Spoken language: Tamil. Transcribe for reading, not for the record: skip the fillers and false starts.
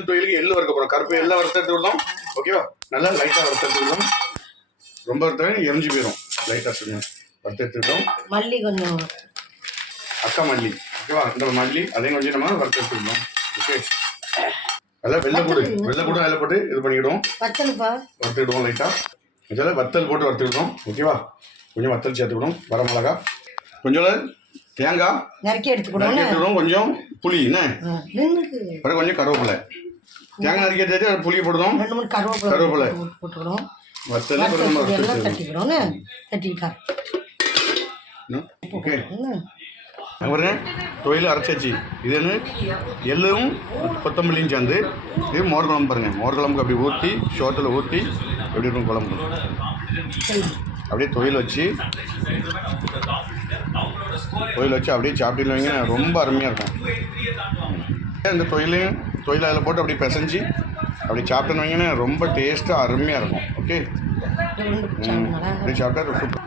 தொழிலுக்கு எள்ளு வறுக்க போகிறோம். கருப்பு எல்லாம் வறுத்து எடுத்துக்கிட்டோம். ஓகேவா? நல்லா லைட்டாக வறுத்து எடுத்துக்கிட்டோம். ரொம்ப வறுத்தாலும் எரிஞ்சு போயிடும். லைட்டாக சொல்லுங்க வறுத்து எடுத்துக்கிட்டோம். மல்லி கொஞ்சம் அக்கா மல்லி. ஓகேவா? இந்த மல்லி அதையும் கொஞ்சம் நம்ம வறுத்து எடுத்துக்கிட்டோம். ஓகே, அதெல்லாம் வெள்ளைக்கூட அதில் போட்டு இது பண்ணிக்கிடுவோம். வறுத்துக்கிடுவோம் லைட்டாக. இதெல்லாம் வத்தல் போட்டு வறுத்துக்கிட்டோம். ஓகேவா? கொஞ்சம் வத்தல் சேர்த்துக்கிடும். வர மிளகா, கொஞ்சம் தேங்காய் நறுக்கி எடுத்துக்கிடுவோம். கொஞ்சம் புளி, என்ன அப்புறம் கொஞ்சம் கருவேப்பிலை. தேங்காய் நறுக்கி எடுத்து புளியை போடுவோம். கருவேப்பிலை போட்டுக்கிறோம். வத்தல் தட்டிக்கிறோம். ஓகே, அப்புறம் தொழில் அரைச்சாச்சு. இது என்ன எள்ளும் கொத்தமல்லியும் சேர்ந்து இது மோர் குழம்பு. பாருங்கள், மோர் குழம்புக்கு அப்படி ஊற்றி சோத்தில் ஊற்றி எப்படி இருக்கும் குழம்பு. அப்படியே தொழில் வச்சு அப்படியே சாப்பிட்டு வைங்க, ரொம்ப அருமையாக இருக்கும். இந்த தொழில் அதில் போட்டு அப்படியே பிசைஞ்சு அப்படி சாப்பிட்டுன்னு வைங்கன்னா ரொம்ப டேஸ்ட்டாக அருமையாக இருக்கும். ஓகே, அப்படி சாப்பிட்டா சூப்பர்.